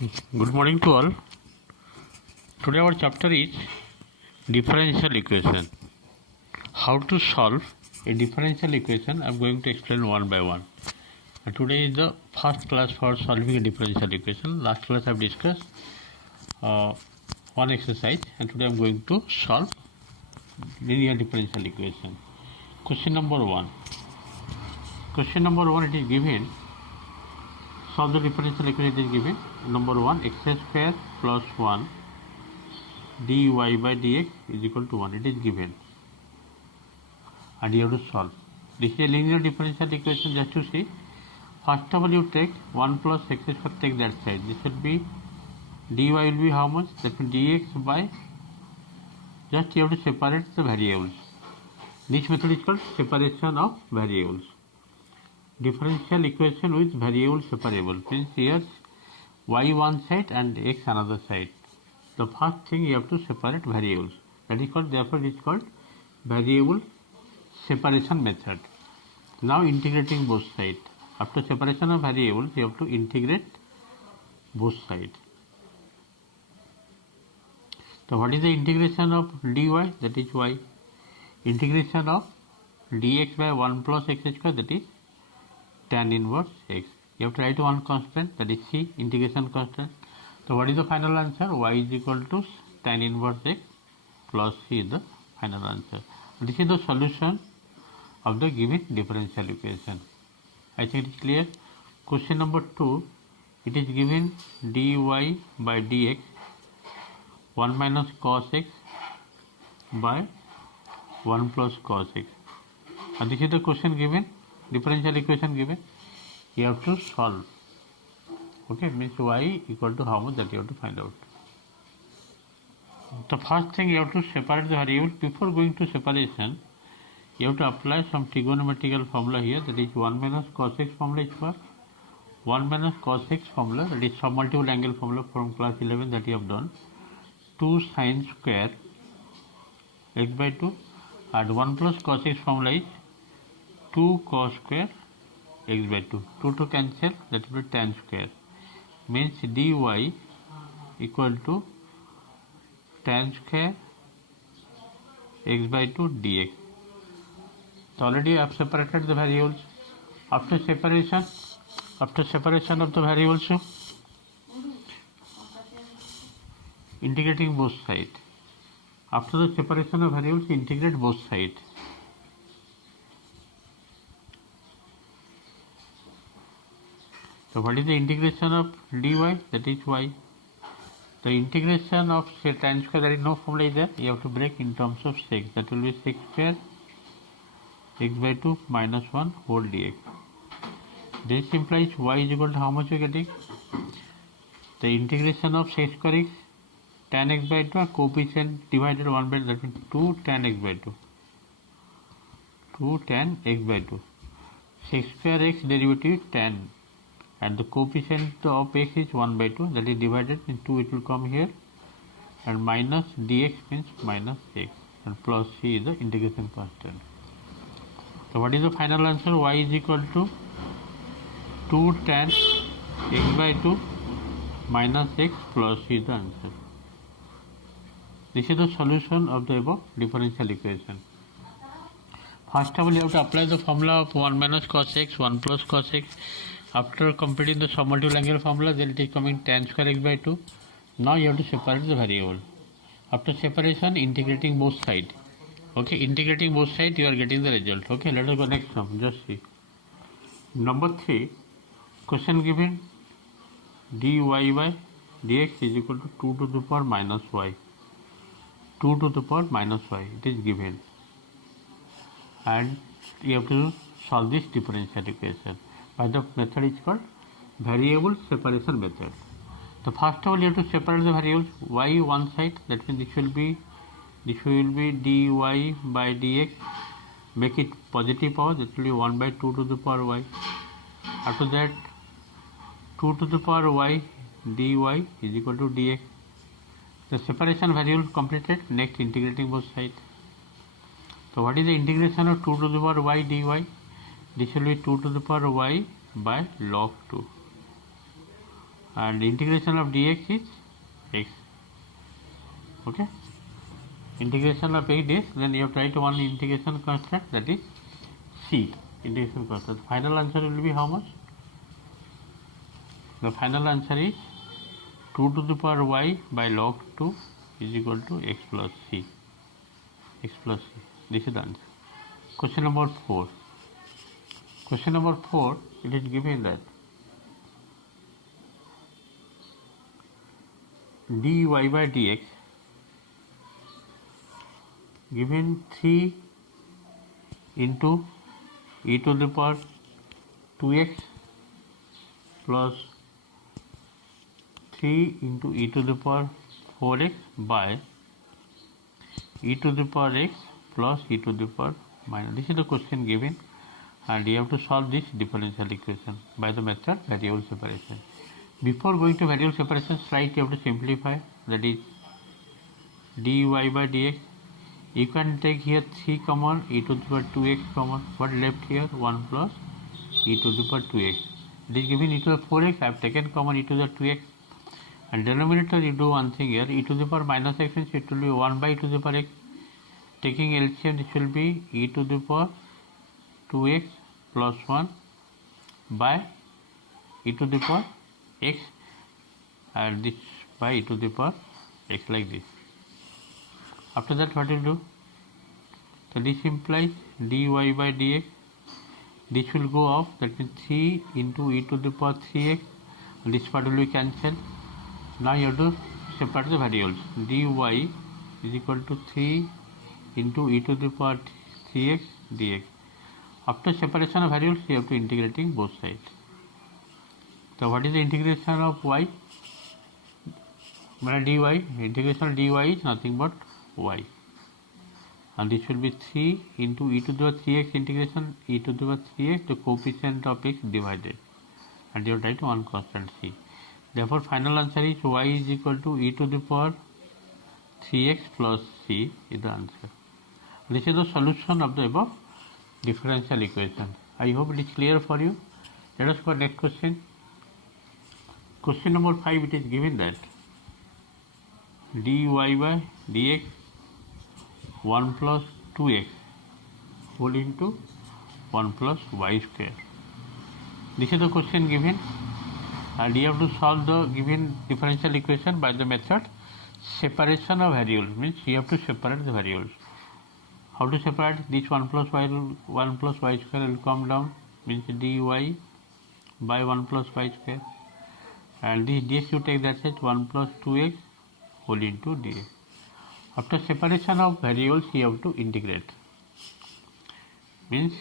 Good morning to all. Today our chapter is differential equation. How to solve a differential equation I am going to explain one by one. And today is the first class for solving a differential equation. Last class I have discussed one exercise, and today I am going to solve linear differential equation. Question number 1. Question number 1, it is given. Solve the differential equation. It is given. Number 1, x square plus 1 dy by dx is equal to 1. It is given. And you have to solve. This is a linear differential equation. Just to see. First of all, you take 1 plus x square, take that side. This will be dy will be how much? That will dx by, just you have to separate the variables. This method is called separation of variables. Differential equation with variable separable means here y one side and x another side. The first thing you have to separate variables. That is called, therefore it is called variable separation method. Now integrating both sides. After separation of variables, you have to integrate both sides. So what is the integration of dy? That is y. Integration of dx by 1 plus x square, that is tan inverse x. You have to write one constant, that is c, integration constant. So what is the final answer? Y is equal to tan inverse x plus c is the final answer. This is the solution of the given differential equation. I think it is clear. Question number 2, it is given dy by dx 1 minus cos x by 1 plus cos x. And this is the question given, differential equation given. You have to solve. Okay, means y equal to how much, that you have to find out. The first thing, you have to separate the variables. Before going to separation, you have to apply some trigonometrical formula here, that is 1 minus cos x formula is for 1 minus cos x formula, that is some multiple angle formula from class 11 that you have done. 2 sin square x by 2, and 1 plus cos x formula is 2 cos square x by 2. 2 to cancel, that will be tan square. Means dy equal to tan square x by 2 dx. So already I have separated the variables. After separation of the variables, integrating both sides. After the separation of variables, integrate both sides. So what is the integration of dy? That is y. The integration of, say, tan square, there is no formula is there. You have to break in terms of sec. That will be sec square x by 2 minus 1 whole dx. This implies y is equal to how much we are getting? The integration of sec square x tan x by 2 and coefficient divided 1 by, that means 2 tan x by 2. 2 tan x by 2. Sec square x derivative tan, and the coefficient of x is 1 by 2, that is divided in 2, it will come here, and minus dx means minus x, and plus c is the integration constant. So what is the final answer? Y is equal to 2 tan x by 2 minus x plus c is the answer. This is the solution of the above differential equation. First of all, you have to apply the formula of 1 minus cos x, 1 plus cos x. After completing the sum multiple angle formula, then it is coming tan square x by 2. Now you have to separate the variable. After separation, integrating both sides. Okay, integrating both sides, you are getting the result. Okay, let us go next sum. Just see. Number 3, question given dy by dx is equal to 2 to the power minus y. 2 to the power minus y. It is given. And you have to solve this differential equation. By the method is called variable separation method. So first of all, you have to separate the variables. Y one side, that means this will be dy by dx. Make it positive power, that will be 1 by 2 to the power y. After that, 2 to the power y dy is equal to dx. The separation variable completed. Next, integrating both sides. So what is the integration of 2 to the power y dy? This will be 2 to the power y by log 2. and integration of dx is x. Okay, integration of x dx, then you have to write one integration constant, that is c, integration constant. Final answer will be how much? The final answer is 2 to the power y by log 2 is equal to x plus c. X plus c. This is the answer. Question number 4. Question number 4, it is given that dy by dx given 3 into e to the power 2x plus 3 into e to the power 4x by e to the power x plus e to the power minus. This is the question given, and you have to solve this differential equation by the method variable separation. Before going to variable separation, slightly you have to simplify, that is dy by dx. You can take here 3 common, e to the power 2x common. What left here? 1 plus e to the power 2x. It is given e to the 4x. I have taken common e to the 2x. And denominator, you do one thing here. E to the power minus x means it will be 1 by e to the power x. Taking LCM, this will be e to the power 2x plus 1 by e to the power x, and this by e to the power x, like this. After that, what will do? So this implies dy by dx. This will go off, that means 3 into e to the power 3x. This part will be cancelled. Now you have to separate the variables. dy is equal to 3 into e to the power 3x dx. After separation of variables, you have to integrating both sides. So what is the integration of y? dy, integration of dy is nothing but y. And this will be 3 into e to the power 3x integration, e to the power 3x, the coefficient of x divided. And you have to write one constant c. Therefore, final answer is y is equal to e to the power 3x plus c is the answer. This is the solution of the above differential equation. I hope it is clear for you. Let us go next question. Question number 5, it is given that dy by dx 1 plus 2x whole into 1 plus y square. This is the question given, and you have to solve the given differential equation by the method separation of variables. Means you have to separate the variables. How to separate? This 1 plus y square will come down, means dy by 1 plus y square, and this dx you take, that is 1 plus 2x whole into dx. After separation of variables, you have to integrate, means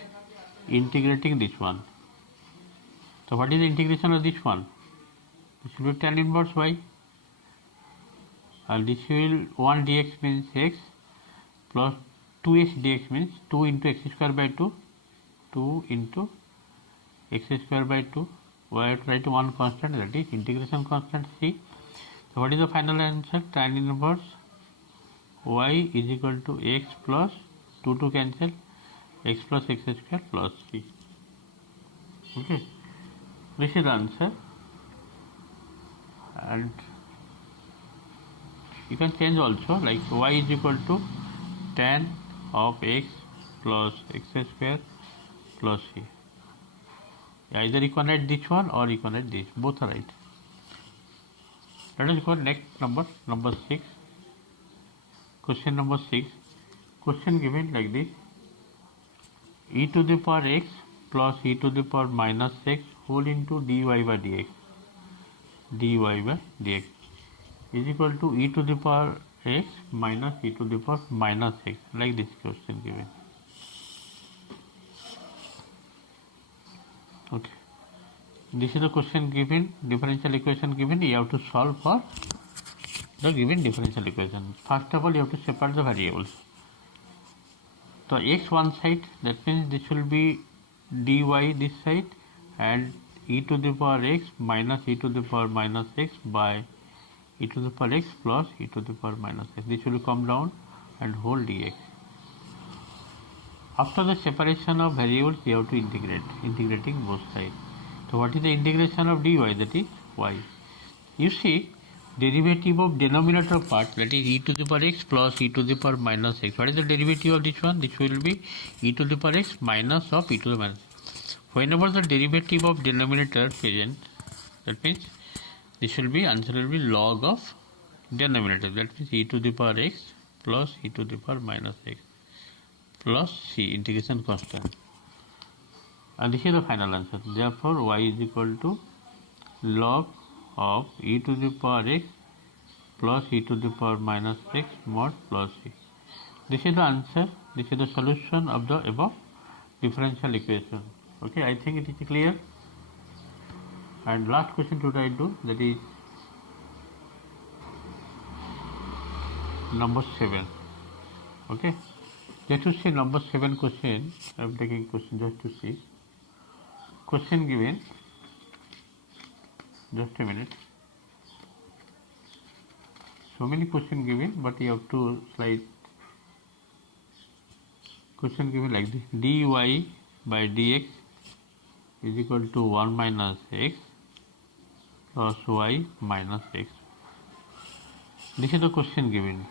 integrating this one. So what is the integration of this one? This will be tan inverse y, and this will 1 dx means x plus 2x dx means 2 into x square by 2, 2 into x square by 2. We have to write one constant, that is integration constant c. So what is the final answer? Tan inverse y is equal to x plus 2 to cancel, x plus x square plus c. Okay, this is the answer. And you can change also, like y is equal to tan of x plus x square plus c. Either you can write this one or you can write this, both are right. Let us go next number 6. Question number 6. Question given like this: e to the power x plus e to the power minus x whole into dy by dx. dy by dx is equal to e to the power x minus e to the power minus x, like this question given. Okay, this is the question given, differential equation given. You have to solve for the given differential equation. First of all, you have to separate the variables. So x one side, that means this will be dy this side, and e to the power x minus e to the power minus x by e to the power x plus e to the power minus x. This will come down and whole dx. After the separation of variables, you have to integrate, integrating both sides. So what is the integration of dy? That is y. You see, derivative of denominator part, that is e to the power x plus e to the power minus x. What is the derivative of this one? This will be e to the power x minus of e to the minus. Whenever the derivative of denominator present, that means this will be, answer will be log of denominator. That means e to the power x plus e to the power minus x plus c, integration constant. And this is the final answer. Therefore, y is equal to log of e to the power x plus e to the power minus x mod plus c. This is the answer. This is the solution of the above differential equation. Okay, I think it is clear. And last question today I do, that is number 7. Okay, let us see number 7 question. I am taking question just to see. Question given, just a minute. So many questions given, but you have to slide. Question given like this: dy by dx is equal to 1 minus x plus y minus x. This is the question given.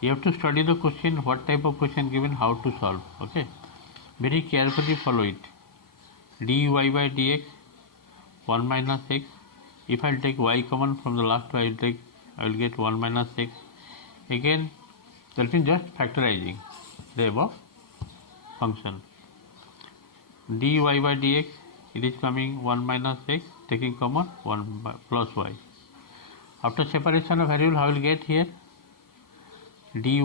You have to study the question, what type of question given, how to solve. Okay, very carefully follow it. dy by dx 1 minus x. If I take y common from the last two, I will get 1 minus x. Again, that means just factorizing the above function. dy by dx, it is coming 1 minus x, taking common 1 plus y. After separation of variable, I will get here dy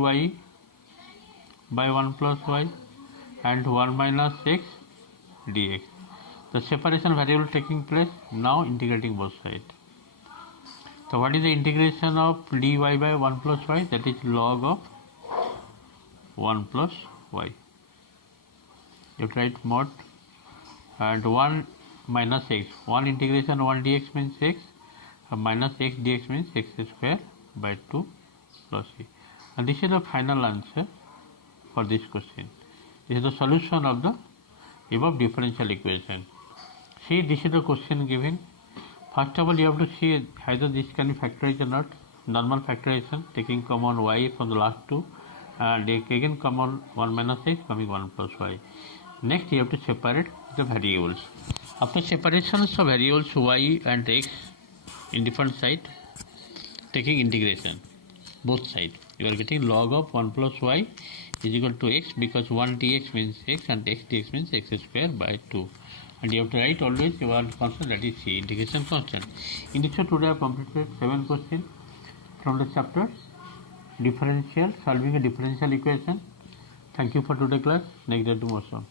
by 1 plus y and 1 minus x dx. The separation variable taking place, now integrating both sides. So what is the integration of dy by 1 plus y? That is log of 1 plus y. You write mod and 1 minus x. 1 integration 1 dx means x, minus x dx means x square by 2 plus c. And this is the final answer for this question. This is the solution of the above differential equation. See, this is the question given. First of all, you have to see either this can be factorized or not. Normal factorization, taking common y from the last two, and again common 1 minus x coming 1 plus y. Next, you have to separate the variables. After separation of variables y and x in different side, taking integration both sides, you are getting log of 1 plus y is equal to x, because 1 dx means x and x dx means x square by 2. And you have to write always one constant, that is c, integration constant. In this today I have completed 7 questions from the chapter differential, solving a differential equation. Thank you for today's class. Next day tomorrow.